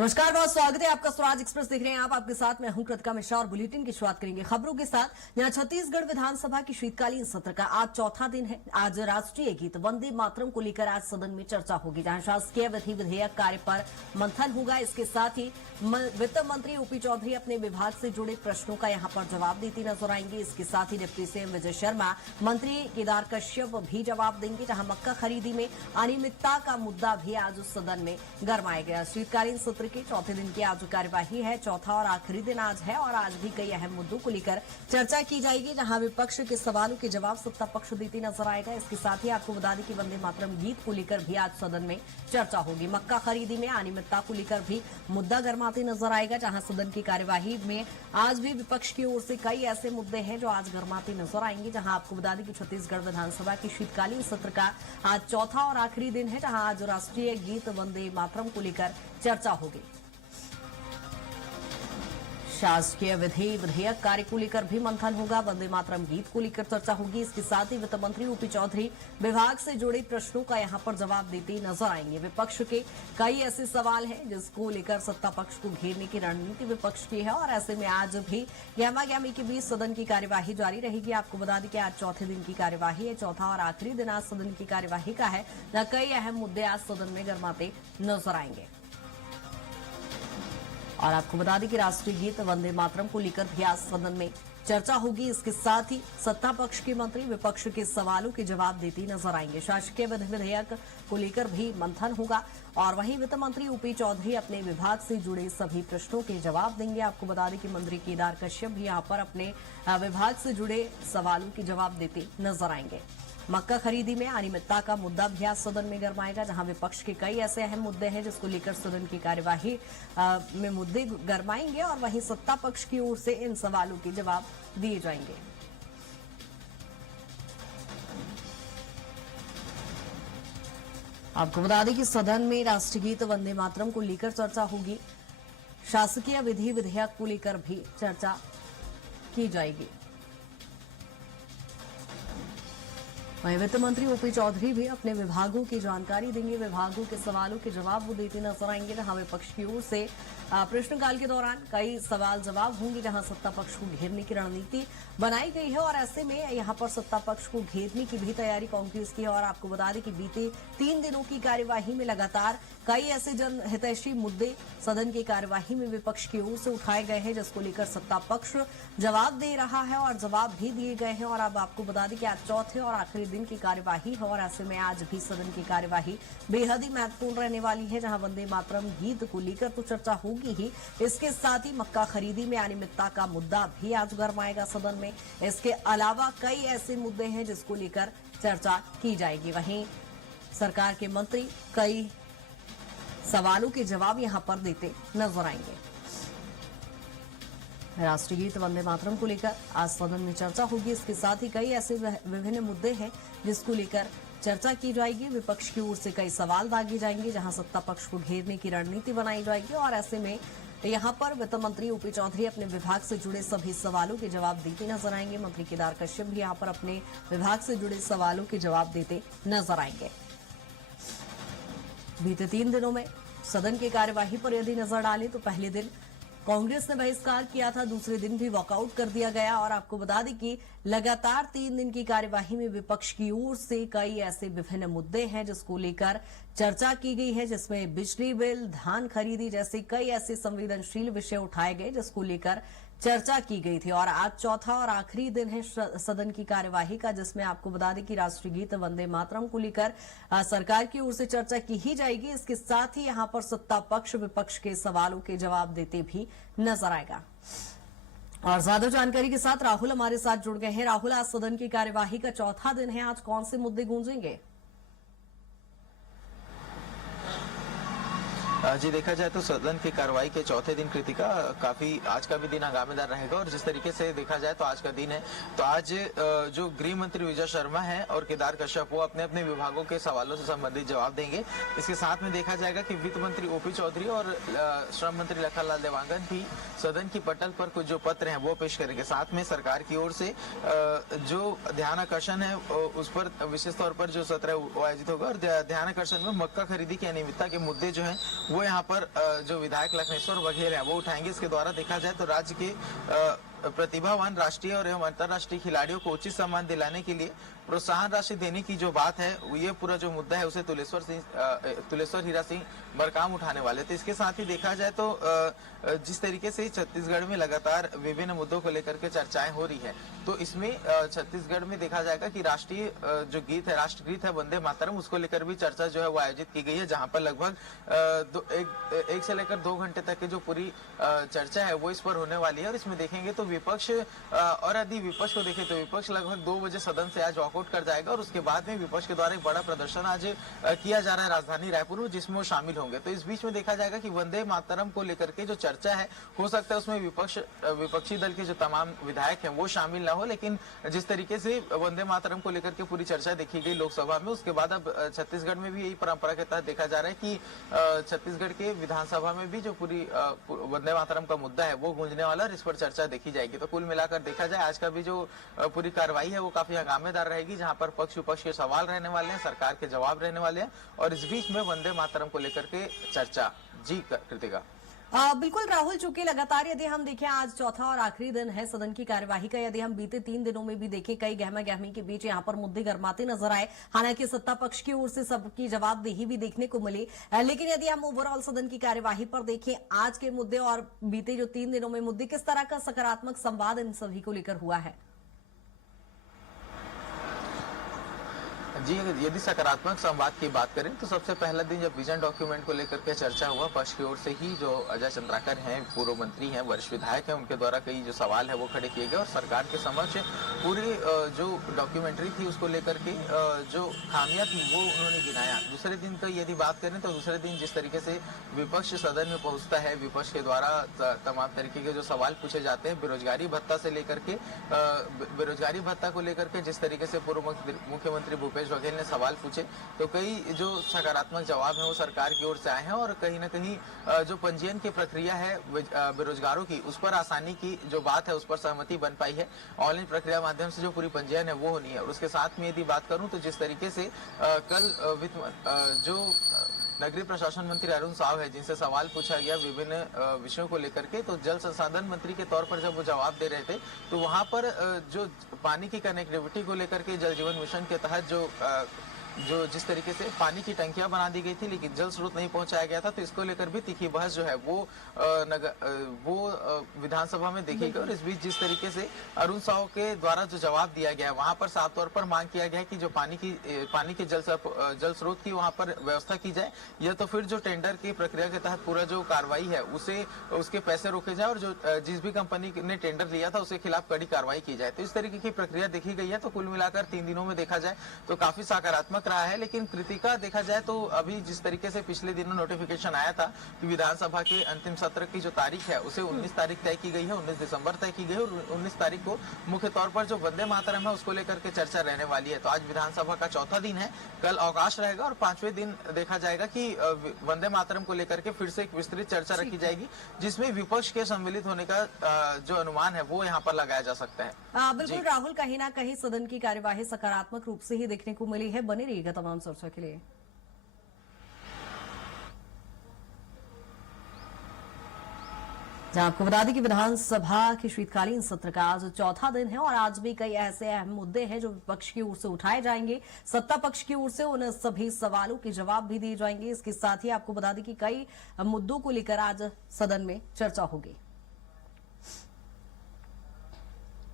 नमस्कार, बहुत स्वागत है आपका। स्वराज एक्सप्रेस देख रहे हैं आप। आपके साथ मैं हूं कृतिका मिश्रा और बुलेटिन की शुरुआत करेंगे खबरों के साथ। यहां छत्तीसगढ़ विधानसभा की शीतकालीन सत्र का आज चौथा दिन है। आज राष्ट्रीय गीत वंदे मातरम को लेकर आज सदन में चर्चा होगी, जहां शासकीय विधि विधेयक कार्य पर मंथन होगा। इसके साथ ही वित्त मंत्री ओपी चौधरी अपने विभाग से जुड़े प्रश्नों का यहां पर जवाब देती नजर आएंगे। इसके साथ ही डिप्टी सीएम विजय शर्मा, मंत्री केदार कश्यप भी जवाब देंगे, जहां मक्का खरीदी में अनियमितता का मुद्दा भी आज उस सदन में गरमाया गया। शीतकालीन सत्र के चौथे दिन की आज कार्यवाही है। चौथा और आखिरी दिन आज है और आज भी कई अहम मुद्दों को लेकर चर्चा की जाएगी, जहां विपक्ष के सवालों के जवाब सत्ता पक्ष देती नजर आएगा। इसके साथ ही आपको बता दें कि वंदे मातरम गीत को लेकर भी आज सदन में चर्चा होगी। मक्का खरीदी में अनियमितता को लेकर भी मुद्दा गरमाते नजर आएगा, जहां सदन की कार्यवाही में आज भी विपक्ष की ओर से कई ऐसे मुद्दे हैं जो आज गरमाते नजर आएंगे। जहां आपको बता दें कि छत्तीसगढ़ विधानसभा की शीतकालीन सत्र का आज चौथा और आखिरी दिन है, जहां आज राष्ट्रीय गीत वंदे मातरम को लेकर चर्चा होगी। शासकीय विधि विधेयक कार्य को लेकर भी मंथन होगा। वंदे मातरम गीत को लेकर चर्चा होगी। इसके साथ ही वित्त मंत्री ओपी चौधरी विभाग से जुड़े प्रश्नों का यहां पर जवाब देते नजर आएंगे। विपक्ष के कई ऐसे सवाल हैं जिसको लेकर सत्ता पक्ष को घेरने की रणनीति विपक्ष की है और ऐसे में आज भी गहमा-गहमी के बीच सदन की कार्यवाही जारी रहेगी। आपको बता दें कि आज चौथे दिन की कार्यवाही है। चौथा और आखिरी दिन आज सदन की कार्यवाही का है, जहां कई अहम मुद्दे आज सदन में गरमाते नजर आएंगे। और आपको बता दें कि राष्ट्रीय गीत वंदे मातरम को लेकर भी आज सदन में चर्चा होगी। इसके साथ ही सत्ता पक्ष के मंत्री विपक्ष के सवालों के जवाब देते नजर आएंगे। शासकीय विधि विधेयक को लेकर भी मंथन होगा और वहीं वित्त मंत्री ओपी चौधरी अपने विभाग से जुड़े सभी प्रश्नों के जवाब देंगे। आपको बता दें कि मंत्री केदार कश्यप भी यहां पर अपने विभाग से जुड़े सवालों के जवाब देते नजर आएंगे। मक्का खरीदी में अनियमितता का मुद्दा भी आज सदन में गरमाएगा, जहां विपक्ष के कई ऐसे अहम मुद्दे हैं जिसको लेकर सदन की कार्यवाही में मुद्दे गरमाएंगे और वहीं सत्ता पक्ष की ओर से इन सवालों के जवाब दिए जाएंगे। आपको बता दें कि सदन में राष्ट्रीय गीत वंदे मातरम को लेकर चर्चा होगी। शासकीय विधि विधेयक को लेकर भी चर्चा की जाएगी। वहीं वित्त मंत्री ओपी चौधरी भी अपने विभागों की जानकारी देंगे। विभागों के सवालों के जवाब वो देते नजर आएंगे, जहां विपक्ष की ओर से प्रश्नकाल के दौरान कई सवाल जवाब होंगे, जहां सत्ता पक्ष को घेरने की रणनीति बनाई गई है और ऐसे में यहां पर सत्ता पक्ष को घेरने की भी तैयारी कांग्रेस की है। और आपको बता दें कि बीते 3 दिनों की कार्यवाही में लगातार कई ऐसे जनहितैषी मुद्दे सदन की कार्यवाही में विपक्ष की ओर से उठाए गए हैं, जिसको लेकर सत्ता पक्ष जवाब दे रहा है और जवाब भी दिए गए हैं। और अब आपको बता दें कि आज चौथे और आखिरी दिन की कार्यवाही है और ऐसे में आज भी सदन की कार्यवाही बेहद ही महत्वपूर्ण रहने वाली है, जहां वंदे मातरम गीत को लेकर तो चर्चा होगी ही, इसके साथ ही मक्का खरीदी में अनियमितता का मुद्दा भी आज गरमाएगा सदन में। इसके अलावा कई ऐसे मुद्दे हैं जिसको लेकर चर्चा की जाएगी। वहीं सरकार के मंत्री कई सवालों के जवाब यहां पर देते नजर आएंगे। राष्ट्रीय गीत वंदे मातरम को लेकर आज सदन में चर्चा होगी। इसके साथ ही कई ऐसे विभिन्न मुद्दे हैं जिसको लेकर चर्चा की जाएगी। विपक्ष की ओर से कई सवाल दागे जाएंगे, जहां सत्ता पक्ष को घेरने की रणनीति बनाई जाएगी और ऐसे में यहां पर वित्त मंत्री ओपी चौधरी अपने विभाग से जुड़े सभी सवालों के जवाब देते नजर आएंगे। मंत्री केदार कश्यप भी यहां पर अपने विभाग से जुड़े सवालों के जवाब देते नजर आएंगे। बीते 3 दिनों में सदन की कार्यवाही पर यदि नजर डालें तो पहले दिन कांग्रेस ने बहिष्कार किया था, दूसरे दिन भी वॉकआउट कर दिया गया और आपको बता दें कि लगातार 3 दिन की कार्यवाही में विपक्ष की ओर से कई ऐसे विभिन्न मुद्दे हैं जिसको लेकर चर्चा की गई है, जिसमें बिजली बिल, धान खरीदी जैसे कई ऐसे संवेदनशील विषय उठाए गए जिसको लेकर चर्चा की गई थी। और आज चौथा और आखिरी दिन है सदन की कार्यवाही का, जिसमें आपको बता दें कि राष्ट्रीय गीत वंदे मातरम को लेकर सरकार की ओर से चर्चा की ही जाएगी। इसके साथ ही यहां पर सत्ता पक्ष विपक्ष के सवालों के जवाब देते भी नजर आएगा। और ज्यादा जानकारी के साथ राहुल हमारे साथ जुड़ गए हैं। राहुल, आज सदन की कार्यवाही का चौथा दिन है, आज कौन से मुद्दे गूंजेंगे? जी, देखा जाए तो सदन की कार्रवाई के चौथे दिन कृतिका काफी आज का भी दिन आगामीदार रहेगा और जिस तरीके से देखा जाए तो आज का दिन है, तो आज जो गृह मंत्री विजय शर्मा है और केदार कश्यप वो अपने अपने विभागों के सवालों से संबंधित जवाब देंगे। इसके साथ में देखा जाएगा कि वित्त मंत्री ओपी चौधरी और श्रम मंत्री लखनलाल देवांगन भी सदन की पटल पर कुछ जो पत्र हैं वो पेश करेंगे। साथ में सरकार की ओर से जो ध्यान आकर्षण है उस पर विशेष तौर पर जो सत्र वो आयोजित होगा और ध्यान आकर्षण में मक्का खरीदी की अनियमितता के मुद्दे जो है वो यहाँ पर जो विधायक लखनेश्वर बघेल है वो उठाएंगे। इसके द्वारा देखा जाए तो राज्य के प्रतिभावान राष्ट्रीय और एवं अंतर्राष्ट्रीय खिलाड़ियों को उचित सम्मान दिलाने के लिए प्रोत्साहन राशि देने की जो बात है, ये पूरा जो मुद्दा है उसे तुलेश्वर हीरा सिंह मरकाम उठाने वाले थे। इसके साथ ही देखा जाए तो जिस तरीके से छत्तीसगढ़ में लगातार विभिन्न मुद्दों को लेकर के चर्चाएं हो रही है, तो इसमें छत्तीसगढ़ में देखा जाएगा कि राष्ट्रीय जो गीत है, राष्ट्रगीत है वंदे मातरम, उसको लेकर भी चर्चा जो है वो आयोजित की गई है, जहां पर लगभग एक से लेकर 2 घंटे तक की जो पूरी चर्चा है वो इस पर होने वाली है। और इसमें देखेंगे तो विपक्ष, और यदि विपक्ष को देखें तो विपक्ष लगभग 2 बजे सदन से आज वॉकआउट कर जाएगा और उसके बाद में विपक्ष के द्वारा एक बड़ा प्रदर्शन आज किया जा रहा है राजधानी रायपुर में, जिसमें वो शामिल होंगे। तो इस बीच में देखा जाएगा कि वंदे मातरम को लेकर के जो चर्चा है, हो सकता है उसमें विपक्षी दल के जो तमाम विधायक हैं वो शामिल ना हो, लेकिन जिस तरीके से वंदे मातरम को लेकर के पूरी चर्चा देखी गई लोकसभा में, उसके बाद अब छत्तीसगढ़ में भी यही परंपरा के तहत देखा जा रहा है कि छत्तीसगढ़ के विधानसभा में भी जो पूरी वंदे मातरम का मुद्दा है वो गूंजने वाला और इस पर चर्चा देखी जाएगी। तो कुल मिलाकर देखा जाए आज का भी जो पूरी कार्रवाई है वो काफी हंगामेदार रहेगी, जहां पर पक्ष विपक्ष के सवाल रहने वाले हैं, सरकार के जवाब रहने वाले हैं और इस बीच में वंदे मातरम को लेकर के चर्चा। जी कृतिका। बिल्कुल राहुल, चूंकि लगातार यदि हम देखें आज चौथा और आखिरी दिन है सदन की कार्यवाही का, यदि हम बीते 3 दिनों में भी देखें कई गहमा गहमी के बीच यहां पर मुद्दे गरमाते नजर आए। हालांकि सत्ता पक्ष की ओर से सबकी जवाबदेही भी देखने को मिली, लेकिन यदि हम ओवरऑल सदन की कार्यवाही पर देखें आज के मुद्दे और बीते जो 3 दिनों में मुद्दे, किस तरह का सकारात्मक संवाद इन सभी को लेकर हुआ है? जी, यदि सकारात्मक संवाद की बात करें तो सबसे पहला दिन जब विजन डॉक्यूमेंट को लेकर के चर्चा हुआ, पक्ष की ओर से ही जो अजय चंद्राकर हैं, पूर्व मंत्री हैं, वरिष्ठ विधायक हैं, उनके द्वारा कई जो सवाल है वो खड़े किए गए और सरकार के समक्ष पूरी जो डॉक्यूमेंट्री थी उसको लेकर के जो खामियां थी वो उन्होंने गिनाया। दूसरे दिन का यदि बात करें तो दूसरे दिन जिस तरीके से विपक्ष सदन में पहुंचता है, विपक्ष के द्वारा तमाम तरीके के जो सवाल पूछे जाते हैं, बेरोजगारी भत्ता से लेकर के बेरोजगारी भत्ता को लेकर के जिस तरीके से पूर्व मुख्यमंत्री भूपेश बघेल ने सवाल पूछे, तो कई जो सकारात्मक जवाब है वो सरकार की ओर से आए हैं और कहीं ना कहीं जो पंजीयन की प्रक्रिया है बेरोजगारों की, उस पर आसानी की जो बात है उस पर सहमति बन पाई है। ऑनलाइन प्रक्रिया माध्यम से जो पूरी पंजीयन है वो होनी है। और उसके साथ में यदि बात करूं तो जिस तरीके से कल जो नगरीय प्रशासन मंत्री अरुण साव है, जिनसे सवाल पूछा गया विभिन्न विषयों को लेकर के, तो जल संसाधन मंत्री के तौर पर जब वो जवाब दे रहे थे तो वहां पर जो पानी की कनेक्टिविटी को लेकर के जल जीवन मिशन के तहत जो जिस तरीके से पानी की टंकियां बना दी गई थी लेकिन जल स्रोत नहीं पहुंचाया गया था, तो इसको लेकर भी तीखी बहस जो है वो विधानसभा में देखी गई। और इस बीच जिस तरीके से अरुण साव के द्वारा जो जवाब दिया गया है वहां पर साफ तौर पर मांग किया गया है कि जो पानी के जल स्रोत की वहां पर व्यवस्था की जाए, या तो फिर जो टेंडर की प्रक्रिया के तहत पूरा जो कार्रवाई है उसके पैसे रोके जाए और जो जिस भी कंपनी ने टेंडर लिया था उसके खिलाफ कड़ी कार्रवाई की जाए। तो इस तरीके की प्रक्रिया देखी गई है। तो कुल मिलाकर 3 दिनों में देखा जाए तो काफी सकारात्मक रहा है। लेकिन कृतिका, देखा जाए तो अभी जिस तरीके से पिछले दिनों नोटिफिकेशन आया था कि विधानसभा के अंतिम सत्र की जो तारीख है उसे 19 तारीख तय की गई है, 19 दिसंबर तय की गई है और 19 तारीख को मुख्य तौर पर जो वंदे मातरम है उसको लेकर के चर्चा रहने वाली है। तो आज विधानसभा का चौथा दिन है, कल अवकाश रहेगा और 5वें दिन देखा जाएगा कि वंदे मातरम को लेकर के फिर से एक विस्तृत चर्चा रखी जाएगी, जिसमें विपक्ष के सम्मिलित होने का जो अनुमान है वो यहाँ पर लगाया जा सकता है। बिल्कुल राहुल, कहीं ना कहीं सदन की कार्यवाही सकारात्मक रूप से ही देखने को मिली है। बने रहिएगा तमाम चर्चा के लिए। जहां आपको बता दें कि विधानसभा के शीतकालीन सत्र का आज चौथा दिन है और आज भी कई ऐसे अहम मुद्दे हैं जो विपक्ष की ओर से उठाए जाएंगे। सत्ता पक्ष की ओर से उन सभी सवालों के जवाब भी दिए जाएंगे। इसके साथ ही आपको बता दें कि कई मुद्दों को लेकर आज सदन में चर्चा होगी।